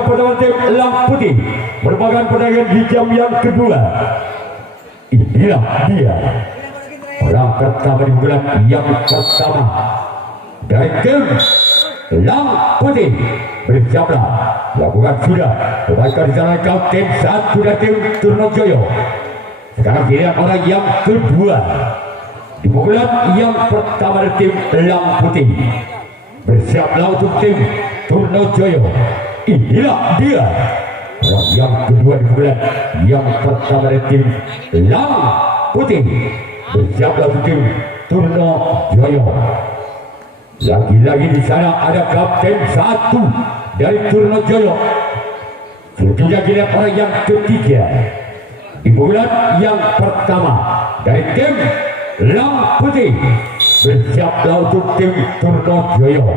yang pertama tim Elang Putih merupakan pertandingan di jam yang kedua. Inilah dia orang pertama di bulan yang pertama dari tim Elang Putih. Bersiaplah, lakukan sudah kebaikan di sana kapten satu dari tim Turnojoyo. Sekarang giliran orang yang kedua di bulan yang pertama dari tim Elang Putih. Bersiaplah untuk tim Turnojoyo. Inilah dia orang yang kedua di bulan yang pertama dari tim Elang Putih. Bersiaplah untuk tim Turnojoyo. Lagi-lagi di sana ada kapten satu dari Turnojoyo. Selanjutnya giliran orang yang ketiga di bulan yang pertama dari tim Elang Putih. Bersiaplah untuk tim Turnojoyo.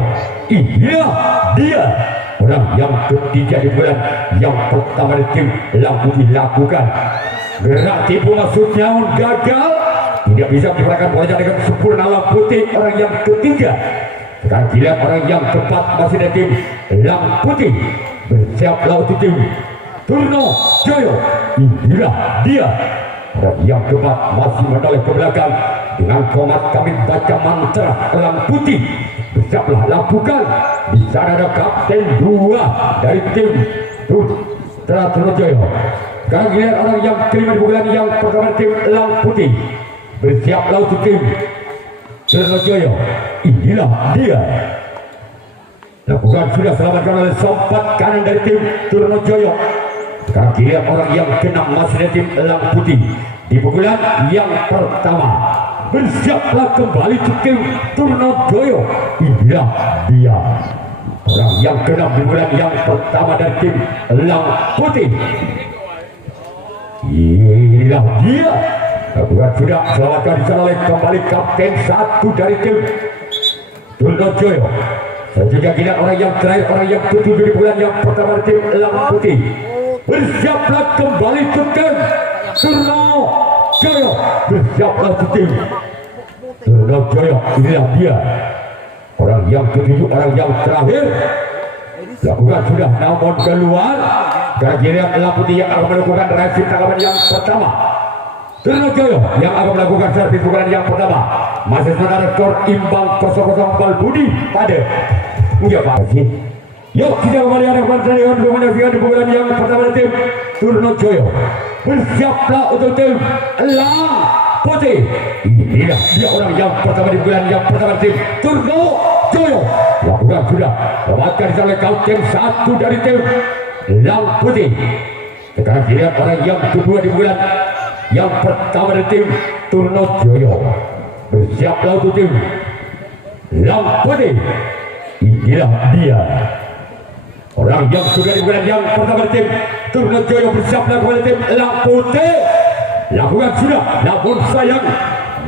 Iya dia orang yang ketiga di bulan yang pertama dari tim Elang Putih. Lakukan gerak tipu maksudnya gagal, tidak bisa diberikan wajah dengan sempurna. Elang Putih orang yang ketiga. Sekarang giliran orang yang keempat masih dari tim Elang Putih. Bersiaplah untuk tim Turnojoyo. Inilah dia orang yang keempat masih menoleh ke belakang. Dengan komat kami baca mantra Elang Putih. Bersiaplah, lakukan. Di sana ada kapten dua dari tim Turnojoyo. Sekarang giliran orang yang kelima di bulan yang pertama tim Elang Putih. Bersiaplah untuk tim Turnojoyo. Inilah dia. Lakukan sudah, selamatkan oleh sompat kanan dari tim Turnojoyo. Sekarang giliran orang yang keenam masih dari tim Elang Putih. Di pukulan yang pertama. Bersiaplah kembali ke tim Turnojoyo. Inilah dia orang yang keenam di bulan yang pertama dari tim Elang Putih. Inilah dia. Lakukan sudah, selamatkan di sana oleh kembali kapten satu dari tim Turnojoyo. Selanjutnya giliran orang yang terakhir, orang yang ketujuh di bulan yang pertama dari tim Elang Putih. Bersiaplah kembali ke tim Turnojoyo. Bersiaplah ke tim Turnojoyo. Inilah dia orang yang ketujuh, orang yang terakhir. Lakukan sudah, namun keluar. Dan giliran Elang Putih yang akan melakukan reaksi tanggapan yang pertama. Turnojoyo yang akan melakukan servis pukulan yang pertama. Masih sementara skor imbang 0-0 bal budi pada enggak Pak. Yuk kita kembali ada pertandingan menyaksikan di pukulan yang pertama tim Turnojoyo. Bersiaplah untuk tim Elang Putih. Inilah dia orang yang pertama di pukulan yang pertama tim Turnojoyo. Lakukan sudah, dapatkan oleh kapten satu dari tim Elang Putih. Sekarang giliran orang yang kedua di bulan yang pertama dari tim Turnojoyo. Bersiaplah untuk tim Elang Putih. Inilah dia orang yang sudah di bulan yang pertama dari tim Turnojoyo. Bersiaplah kepada tim Elang Putih. Lakukan sudah, namun sayang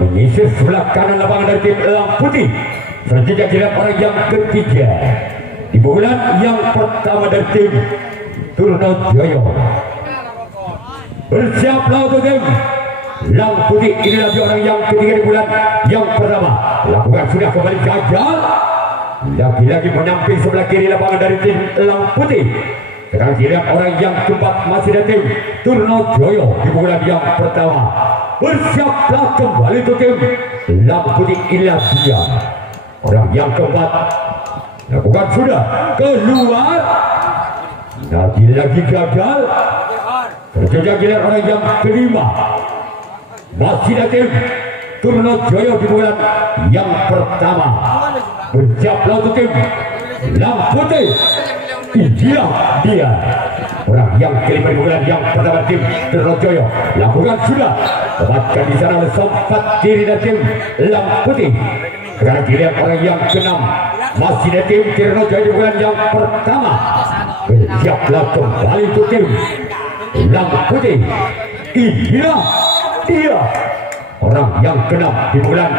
menyisir sebelah kanan lapangan dari tim Elang Putih. Selanjutnya giliran orang yang ketiga di bulan yang pertama dari tim Turnojoyo. Bersiaplah untuk tim Elang Putih. Inilah dia orang yang ketiga di bulan yang pertama. Lakukan sudah, kembali gagal. Lagi-lagi menyamping sebelah kiri lapangan dari tim Elang Putih. Sekarang giliran orang yang keempat masih dari tim Turnojoyo di bulan yang pertama. Bersiaplah kembali untuk tim Elang Putih. Inilah dia orang yang keempat. Lakukan sudah, keluar. Lagi-lagi gagal. Selanjutnya giliran orang yang kelima masih dari tim Turnojoyo di bulan yang pertama. Bersiaplah untuk tim Elang Putih. Inilah dia orang yang kelima di bulan yang pertama tim Turnojoyo. Lakukan sudah, dapatkan di sana oleh sompat kiri dari tim Elang Putih. Sekarang giliran orang yang keenam masih dari tim Turnojoyo di bulan yang pertama. Bersiaplah kembali untuk tim Elang Putih. Inilah dia orang yang keenam di bulan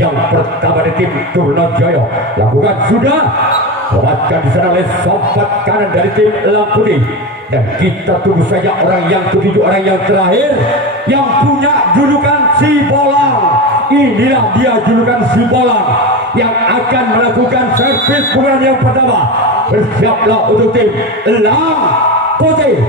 yang pertama dari tim Turnojoyo. Lakukan sudah, dapatkan di sana oleh sompat kanan dari tim Elang Putih. Dan kita tunggu saja orang yang ketujuh, orang yang terakhir yang punya julukan si Bolang. Inilah dia julukan si Bolang yang akan melakukan servis pukulan yang pertama. Bersiaplah untuk tim Elang Putih.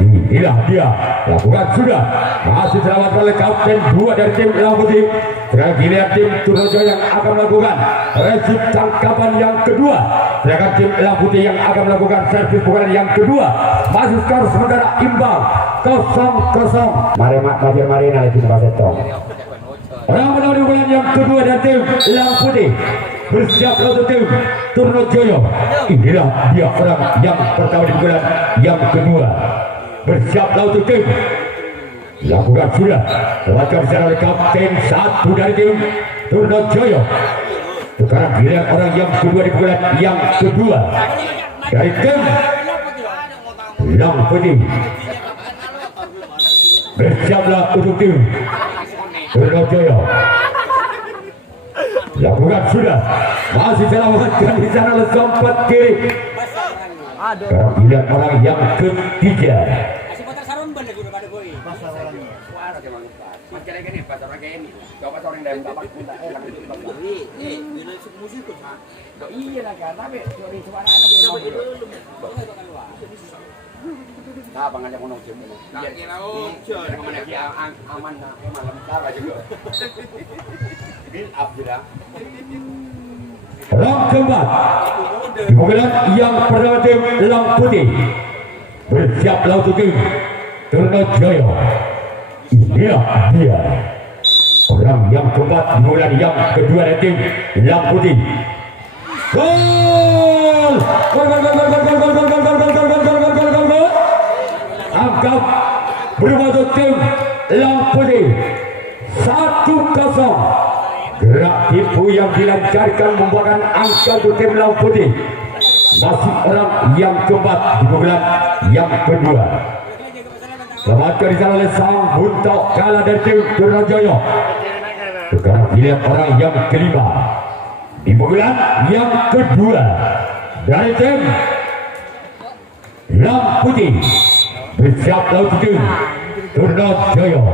Inilah dia, lakukan sudah. Masih selamat oleh kapten 2 dari tim Elang Putih. Sekarang giliran tim Turojo yang akan melakukan resip tangkapan yang kedua. Sedangkan tim Elang Putih yang akan melakukan servis pukulan yang kedua. Masih skor sementara imbang 0-0. Mari nanti Basetong. Orang menang pukulan yang kedua dari tim Elang Putih. Bersiap untuk tim Turnojoyo. Inilah dia orang yang pertama di pukulan yang kedua. Bersiaplah untuk tim. Lakukan sudah. Lewatkan secara oleh kapten 1 dari tim Turnojoyo. Sekarang giliran orang yang kedua di pukulan yang kedua dari tim Elang Putih. Bersiaplah untuk tim Turnojoyo. Lakukan sudah. Masih selamatkan di sana oleh sempat kiri. Sekarang giliran orang yang ketiga. Long keempat di pukulan yang pertama tim Elang Putih. Bersiaplah untuk tim Turnojoyo. Inilah dia orang yang keempat di pukulan yang kedua dari tim Elang Putih. Gol! Angkat berubah untuk tim Elang Putih 1-0. Gerak tipu yang dilancarkan membuahkan angka untuk tim Elang Putih. Masih orang yang keempat di pukulan yang kedua. Selamatkan di sana oleh sang buntok kalah dari tim Turnojoyo. Sekarang dilihat orang yang kelima di pukulan yang kedua dari tim Elang Putih. Bersiaplah untuk tim Turnojoyo.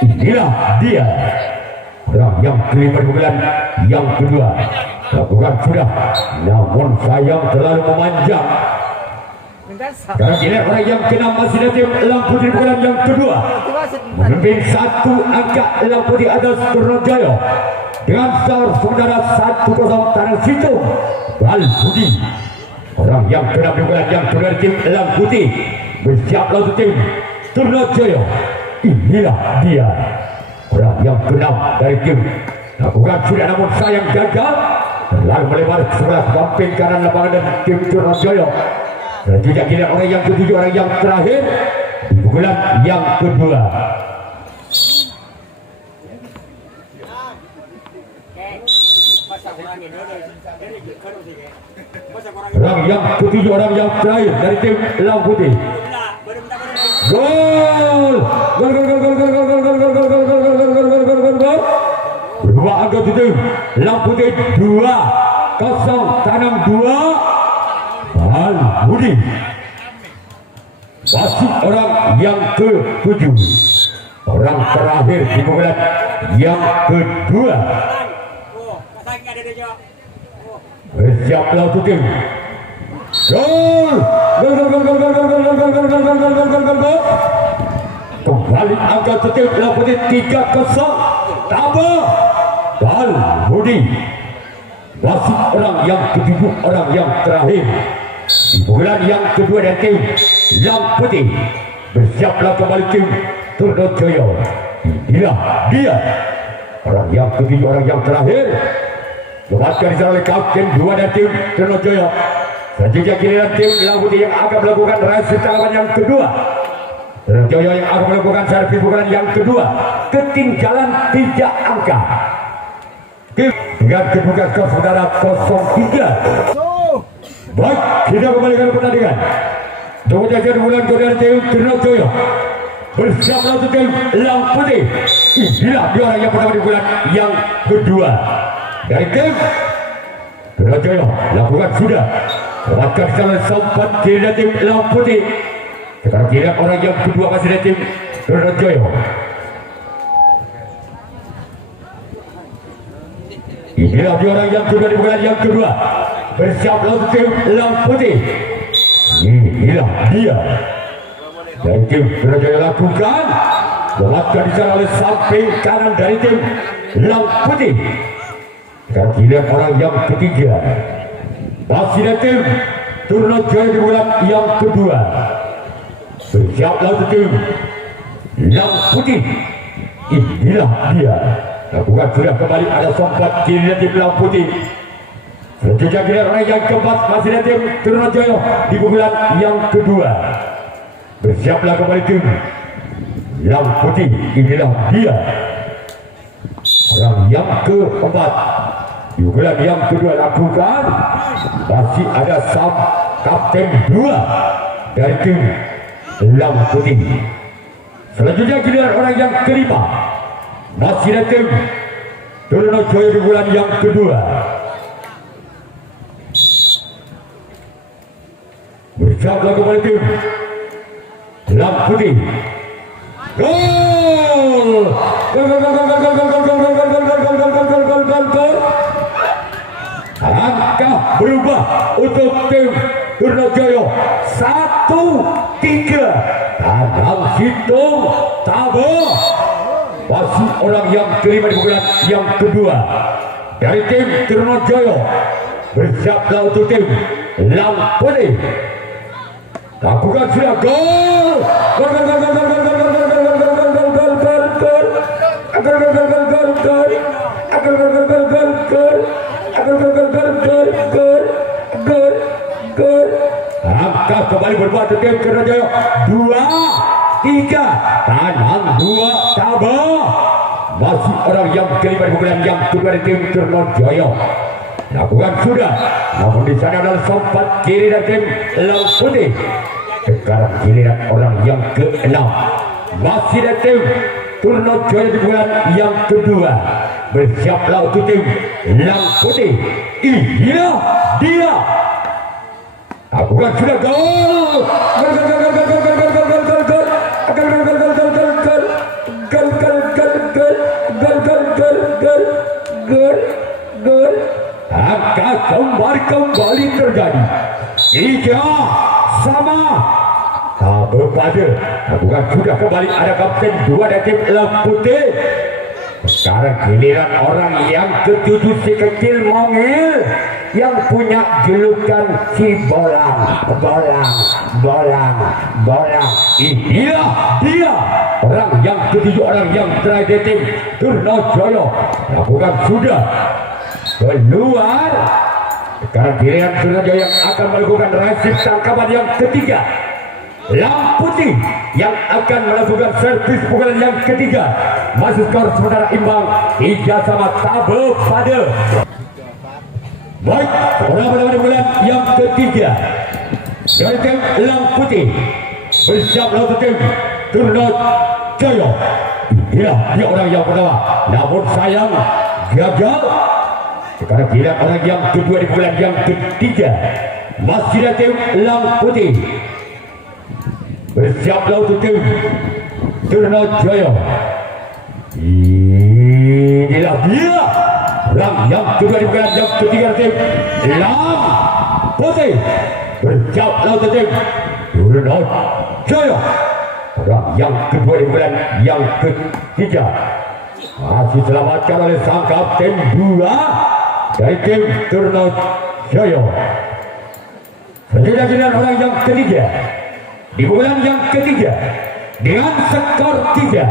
Inilah dia orang yang kelima di pukulan yang kedua. Lakukan sudah, namun sayang terlalu memanjang. Karena dilihat orang yang keenam masih dari tim Elang Putih di pukulan yang kedua. Memimpin 1 angka Elang Putih atas Turnojoyo dengan skor sementara 1-0 Tanah Situng Bal Budi. Orang yang keenam di pukulan yang kedua tim Elang Putih. Bersiaplah untuk tim Turnojoyo. Inilah dia orang yang keenam dari tim. Lakukan sudah, namun sayang gagal. Terlalu melebar sebelah samping kanan lapangan dari tim Turnojoyo. Selanjutnya giliran orang yang ketujuh, orang yang terakhir di pukulan yang kedua. Orang yang ketujuh, orang yang terakhir dari tim Elang Putih. Gol! Gol! Berubah angka tim Elang Putih 2-0 Tanam 2 Bal Budi. Masih orang yang ke-7, orang terakhir di pukulan yang kedua. Bersiaplah untuk tim. Gol! Kembali angka tim Elang Putih 3-0 tambah Bal Budi. Masih orang yang ke-7, orang yang terakhir di pukulan yang kedua dari tim Elang Putih. Bersiaplah kembali tim Turnojoyo. Inilah dia orang yang ke-7, orang yang terakhir. Lepaskan diserang oleh kapten 2 dari tim Turnojoyo. Selanjutnya giliran tim Elang Putih yang akan melakukan resip tangkapan yang kedua. Turnojoyo yang akan melakukan servis pukulan yang kedua. Ketinggalan 3 angka. Dengan kedudukan skor saudara 0-3. Baik, kita kembalikan pertandingan. Kemudian bulan kedua tim Turnojoyo. Bersiaplah untuk tim Elang Putih. Inilah dia orang yang pertama di bulan yang kedua dari tim Turnojoyo. Lakukan sudah. Lepaskan secara sempat kiri tim Elang Putih. Sekarang kira orang yang kedua masih dari tim Trunojoyo. Inilah dia orang yang kedua di bulan yang kedua. Bersiap lawan tim Elang Putih. Inilah dia dari tim Trunojoyo lakukan. Melakukan di sana oleh samping kanan dari tim Elang Putih. Sekarang kira orang yang ketiga masih dari tim Trunojoyo di bulan yang kedua. Bersiap lawan tim Elang Putih. Inilah dia. Lakukan sudah kembali ada sompat kiri dari tim Elang Putih. Selanjutnya kira orang yang keempat masih dari tim Trunojoyo di bulan yang kedua. Bersiaplah kembali tim Elang Putih. Inilah dia orang yang keempat di bulan yang kedua. Lakukan masih ada sam kapten 2 dari tim Elang Putih. Selanjutnya giliran orang yang kelima masih dari tim Trunojoyo di bulan yang kedua. Bersiaplah kembali tim Elang Putih. Gol! Angka berubah untuk tim Trunojoyo 1-3. Tanang hitung tabung. Masih orang yang kelima di bulan yang kedua dari tim Trunojoyo. Bersiaplah untuk tim Elang Putih. Lakukan sudah gol. Angka kembali berbuat tim Trunojoyo 2-3. Tanang 2 tabung. Masih orang yang kelima di bulan yang kedua dari tim Trunojoyo. Lakukan sudah, namun di sana adalah sompat kiri dari tim Elang Putih. Sekarang giliran orang yang ke-6 masih dari tim Trunojoyo di bulan yang kedua. Bersiaplah untuk tim Elang Putih. Inilah dia. Lakukan sudah gol. Gol. Angka kembali terjadi 3-3. Berpada lakukan sudah kembali ada kapten 2 dari tim Elang Putih. Sekarang giliran orang yang ke-7 si kecil mongil yang punya julukan si bolang. Inilah dia orang yang ke-7, orang yang terakhir dari tim Trunojoyo. Lakukan sudah keluar. Sekarang giliran Trunojoyo yang akan melakukan resip tangkapan yang ketiga. Elang Putih yang akan melakukan servis pukulan yang ketiga. Masih skor sementara imbang 3-3 tabel pada. Baik, pada bulan yang ketiga dari tim Elang Putih. Bersiap lawan tim Trunojoyo. Inilah dia orang yang pertama, namun sayang gagal. Sekarang giliran orang yang kedua di bulan yang ketiga. Masih dari tim Elang Putih. Bersiaplah untuk tim Trunojoyo. Inilah dia orang yang kedua di bulan yang ketiga tim Elang Putih. Bersiaplah untuk tim Trunojoyo. Orang yang kedua di bulan yang ketiga masih selamatkan oleh sang kapten 2 dari tim Trunojoyo. Selanjutnya orang yang ketiga di bulan yang ketiga dengan skor 3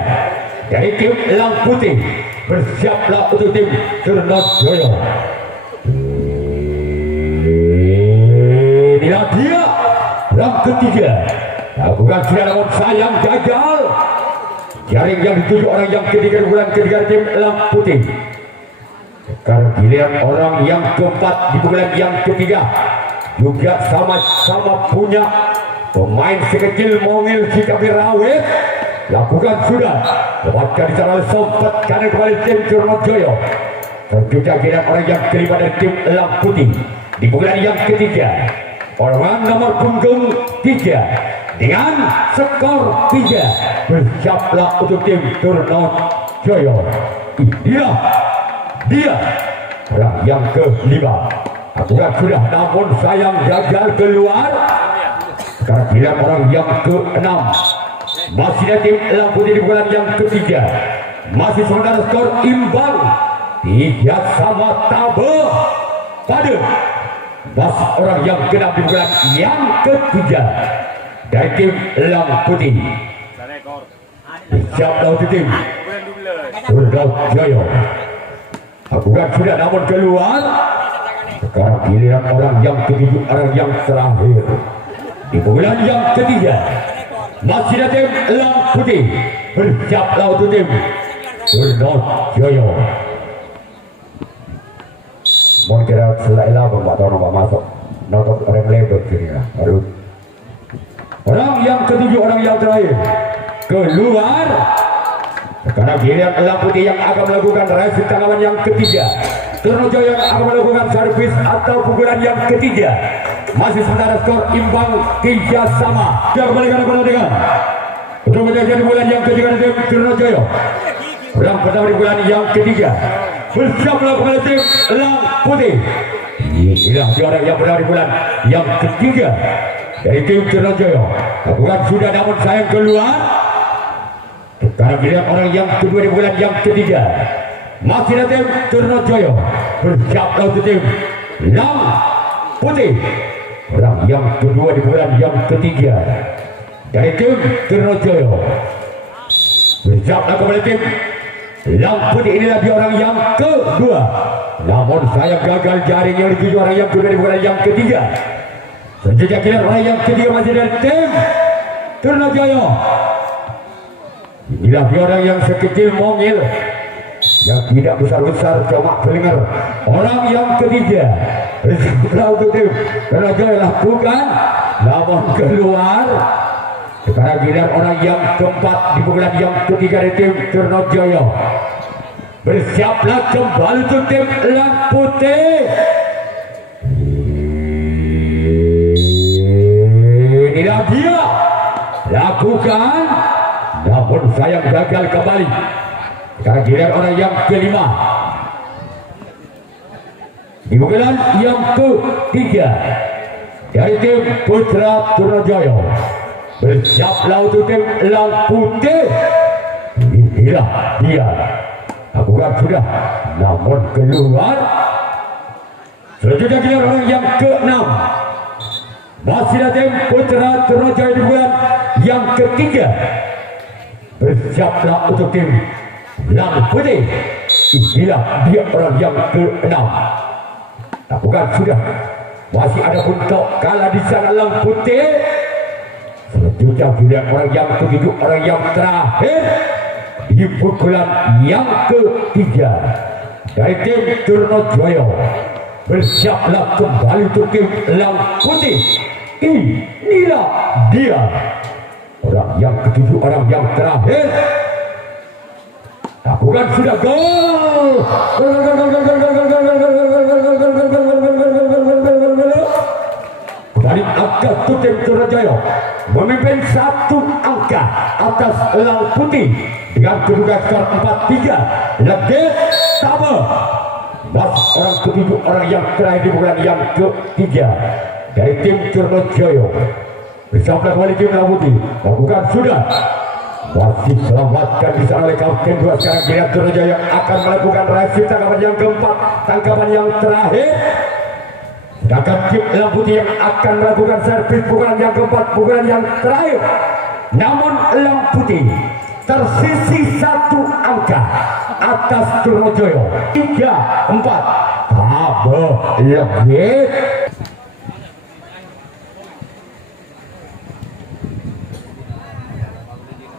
dari tim Elang Putih. Bersiaplah untuk tim Trunojoyo. Inilah dia yang ketiga. Lakukan sudah namun sayang gagal. Jaring yang dituju orang yang ketiga di bulan ketiga tim Elang Putih. Sekarang giliran orang yang keempat di bulan yang ketiga. Juga sama-sama punya pemain sekecil mongil si kami rawit. Lakukan sudah. Dapatkan di sana sempat kanan kembali tim Trunojoyo. Tentunya giliran orang yang kelima dari tim Elang Putih di bulan yang ketiga. orang nomor punggung 3 dengan skor 3. Bersiaplah untuk tim Trunojoyo. Inilah dia orang yang kelima. Aturan sudah, namun sayang gagal keluar. Sekarang giliran orang yang ke-6. Masih ada tim Elang Putih di bulan yang ketiga. Masih sementara skor imbang 3-3 pada orang yang ke-6 di bulan yang ketiga dari tim Elang Putih. Siaplah untuk tim Trunojoyo. Aturan sudah, namun keluar. Sekarang giliran orang yang ketujuh, orang yang terakhir di bulan yang ketiga. Masih ada tim Elang Putih. Bersiaplah untuk tim Trunojoyo. Mohon kira selailah membaca nomor masuk nonton orang lebar kiri lah. Orang yang ketujuh, orang yang terakhir keluar. Sekarang giliran Elang Putih yang akan melakukan race tanggapan yang ketiga. Trunojoyo yang akan melakukan servis atau pukulan yang ketiga. Masih sementara skor imbang 3-3. Dia kembali ke pertandingan untuk menjadi di bulan yang ketiga tim Trunojoyo. Orang pertama di bulan yang ketiga. Bersiaplah kepada tim Elang Putih. Inilah dia orang yang berada di bulan yang ketiga dari tim Trunojoyo. Bukan sudah, namun sayang keluar. Sekarang giliran orang yang kedua di bulan yang ketiga. Masih ada tim Trunojoyo. Bersiaplah untuk tim Elang Putih. Orang yang kedua di bulan yang ketiga dari tim Trunojoyo. Bersiaplah kepada tim Elang Putih. Inilah dia orang yang kedua, namun saya gagal jaring yang dituju orang yang kedua di bulan yang ketiga. Selanjutnya kira orang yang ketiga masih dari tim Trunojoyo. Inilah dia orang yang sekecil mongil, yang tidak besar-besar, cuma kelengar. Orang yang ketiga. Bersiaplah untuk tim Trunojoyo lakukan, namun keluar. Sekarang giliran orang yang keempat di bulan yang ketiga dari tim Trunojoyo. Bersiaplah kembali untuk tim Elang Putih. Inilah dia lakukan, namun sayang gagal kembali. Sekarang giliran orang yang kelima di bulan yang ketiga dari tim Putra Trunojoyo. Bersiaplah untuk tim Elang Putih. Inilah dia. Lakukan sudah, namun keluar. Selanjutnya giliran orang yang ke-6. Masih ada tim Putra Trunojoyo di bulan yang ketiga. Bersiaplah untuk tim Elang Putih. Inilah dia orang yang ke-6. Lakukan sudah. Masih ada untuk kalah di sana Elang Putih. Selanjutnya giliran orang yang ketujuh, orang yang terakhir di pukulan yang ketiga dari tim Trunojoyo. Bersiaplah kembali untuk tim Elang Putih. Inilah dia orang yang ketujuh, orang yang terakhir. Lakukan sudah, gol. Dari angka tim Trunojoyo memimpin 1 angka atas Elang Putih dengan kedudukan skor 4-3. Lebih sama. Orang ketujuh, orang yang terakhir di bulan yang ketiga dari tim Trunojoyo. Bersama kembali tim Elang Putih. Lakukan sudah. Masih selamatkan di sana oleh kapten 2. Sekarang giliran Trunojoyo yang akan melakukan reaksi tangkapan yang keempat, tangkapan yang terakhir. Sedangkan tim Elang Putih yang akan melakukan servis pukulan yang keempat, pukulan yang terakhir. Namun Elang Putih tersisi 1 angka atas Trunojoyo. 3-4. Tabel lebih.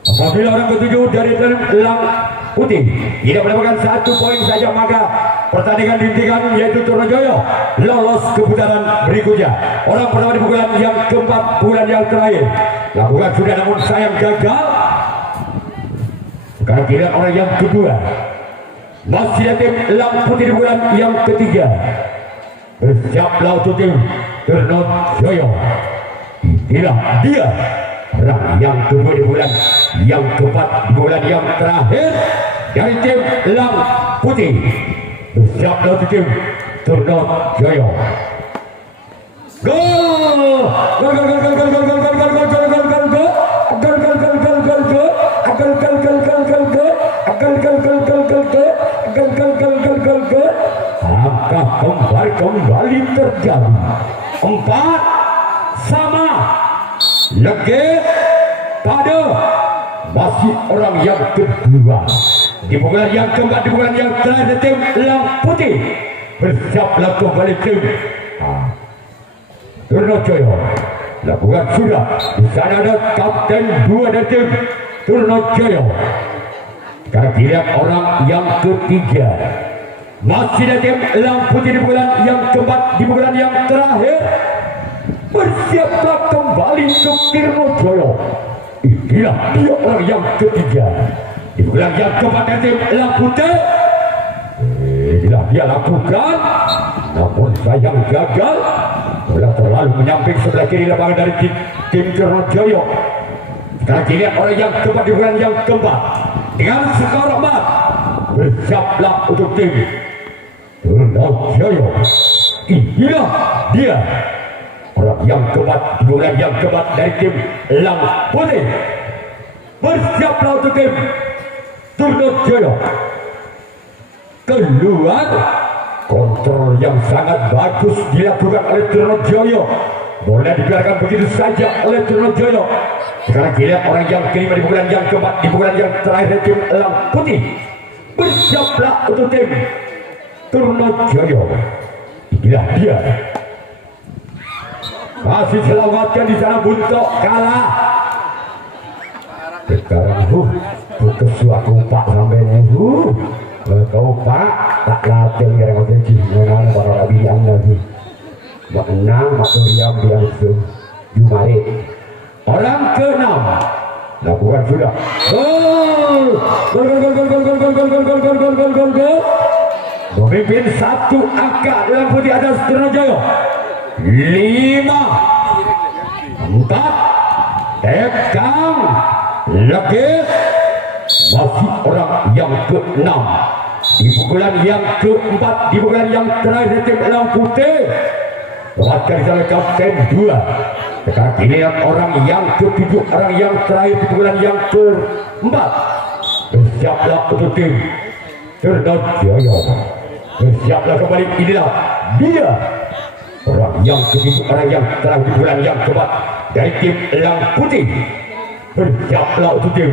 Apabila orang ketujuh dari tim Elang Putih tidak mendapatkan 1 poin saja, maka pertandingan dihentikan, yaitu Trunojoyo lolos ke putaran berikutnya. Orang pertama di pukulan yang keempat, pukulan yang terakhir. Lakukan sudah, namun sayang gagal. Sekarang giliran orang yang kedua. Masih ada tim Elang Putih di bulan yang ketiga. Bersiaplah untuk tim Trunojoyo. Inilah dia orang yang kedua di bulan yang keempat di bulan yang terakhir dari tim Elang Putih. Bersiap lawan tim Trunojoyo. Gol! Gol! Angka kembali terjadi 4-sama. Legit pada masih orang yang kedua di bulan yang keempat di bulan yang terakhir tim Elang Putih. Bersiaplah kembali tim Trunojoyo. Lakukan sudah. Di sana ada kapten 2 dari tim Trunojoyo. Sekarang dilihat orang yang ketiga. Masih dari tim Elang Putih di bulan yang keempat di bulan yang terakhir. Bersiaplah kembali ke Trunojoyo. Inilah dia orang yang ketiga di bulan yang keempat dari tim Elang Putih. Inilah dia lakukan, namun sayang gagal. Bola terlalu menyamping sebelah kiri lapangan dari tim Trunojoyo. Sekarang dilihat orang yang keempat di bulan yang keempat dengan skor 4. Bersiaplah untuk tim Trunojoyo. Inilah dia orang yang keempat di bulan yang keempat dari tim Elang Putih. Bersiaplah untuk tim Trunojoyo. Keluar. Kontrol yang sangat bagus dilakukan oleh Trunojoyo. Bola dibiarkan begitu saja oleh Trunojoyo. Sekarang dilihat orang yang kelima di bulan yang keempat di bulan yang terakhir tim Elang Putih. Bersiaplah untuk tim Trunojoyo. Inilah dia. Masih selamatkan di sana Buntok kalah. Sekarang kesuatu Pak sampai kau Pak tak latih kira kau tenci menang para rabi anda ni menang masuk diam Jumari. Orang ke-6 lakukan sudah. Gol. Memimpin 1 angka Elang Putih atas Trunojoyo. 5-4 tekan legit. Masih orang yang ke-6 di pukulan yang ke-4 di pukulan yang terakhir tim Elang Putih. Lewatkan oleh kapten 2. Sekarang dilihat orang yang ke-7 orang yang terakhir di pukulan yang ke-4. Bersiaplah untuk tim Trunojoyo. Bersiaplah kembali. Inilah dia orang yang ke-7 orang yang terakhir di pukulan yang ke-4 dari tim Elang Putih. Bersiaplah untuk tim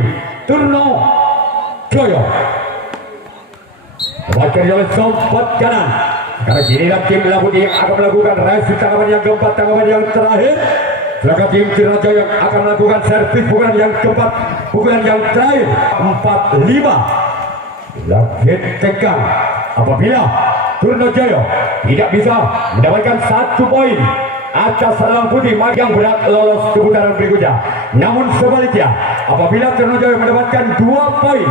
Trunojoyo. Baca oleh sompat kanan. Sekarang giliran tim Elang Putih akan melakukan resi tanggapan yang keempat, tanggapan yang terakhir. Sedangkan tim Trunojoyo akan melakukan servis pukulan yang keempat, pukulan yang terakhir. 4-5. Lagi tekan. Apabila Trunojoyo tidak bisa mendapatkan 1 poin atas Elang Putih yang berat lolos ke putaran berikutnya. Namun sebaliknya, apabila Trunojoyo mendapatkan 2 poin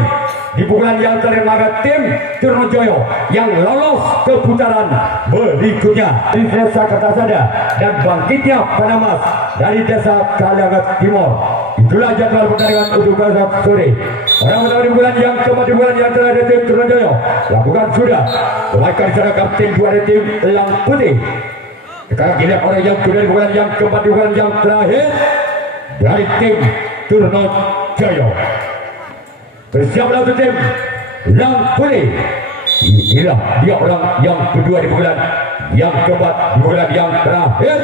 di pukulan yang terakhir, maka tim Trunojoyo yang lolos ke putaran berikutnya. Dari desa Kertasada dan bangkitnya Panamas dari desa Kaliangat Timur. Itulah jadwal pertandingan untuk besok sore. Orang pertama di bulan yang keempat di bulan yang terakhir tim Trunojoyo lakukan sudah. Melakukan secara kapten 2 dari tim Elang Putih. Sekarang dilihat orang yang kedua di bulan yang keempat di bulan yang terakhir dari tim Trunojoyo. Bersiaplah untuk tim Elang Putih. Inilah dia orang yang kedua di bulan yang keempat di bulan yang terakhir.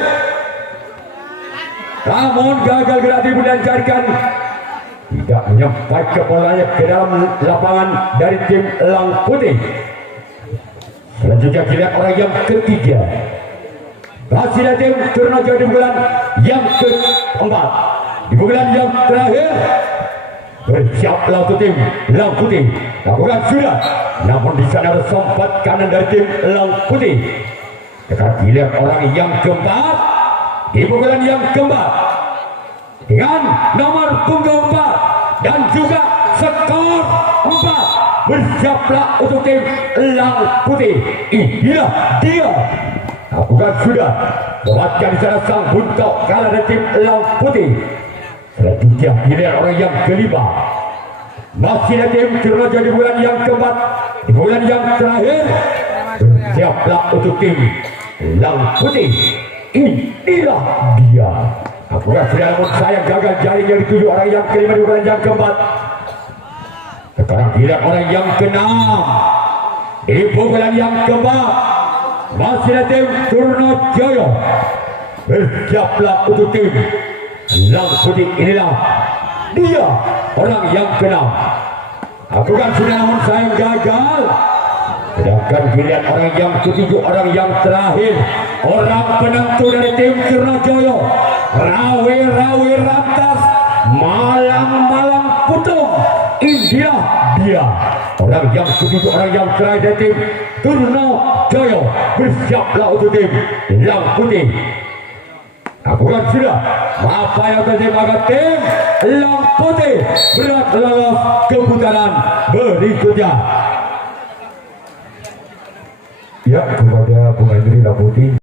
Namun gagal gerak dilancarkan, tidak menyampai ke bolanya ke dalam lapangan dari tim Elang Putih. Selanjutnya dilihat orang yang ketiga. Masih dari tim Trunojoyo di bulan yang keempat di bulan yang terakhir. Bersiaplah untuk tim Elang Putih. Lakukan sudah. Namun di sana ada sompat kanan dari tim Elang Putih. Sekarang dilihat orang yang keempat di pukulan yang keempat dengan nomor punggung 4 dan juga skor 4. Bersiaplah untuk tim Elang Putih. Inilah dia bukan sudah lewatkan di sana sang buntok kalah dari tim Elang Putih. Selanjutnya giliran orang yang kelima masih ada tim Tiraja di bulan yang keempat, di bulan yang terakhir. Bersiaplah untuk tim Elang Putih. Inilah dia. Bukan sudah, namun saya gagal jaring yang dituju orang yang kelima di bulan yang keempat. Sekarang giliran orang yang keenam di bulan yang keempat. Masih ada tim Turnajaya. Bersiaplah untuk tim Elang Putih. Inilah dia orang yang keenam. Bukan sudah, namun saya gagal. Sedangkan giliran orang yang ketujuh, orang yang terakhir, orang penentu dari tim Turnajaya, Rawe Rantas, Malang Putung. Inilah dia orang yang ketujuh, orang yang terakhir dari tim Turnajaya. Bersiaplah untuk tim Elang Putih. Bukan sudah, apa yang terjadi, maka tim Elang Putih berat lolos ke putaran berikutnya. Ya, kepada pemain Elang Putih.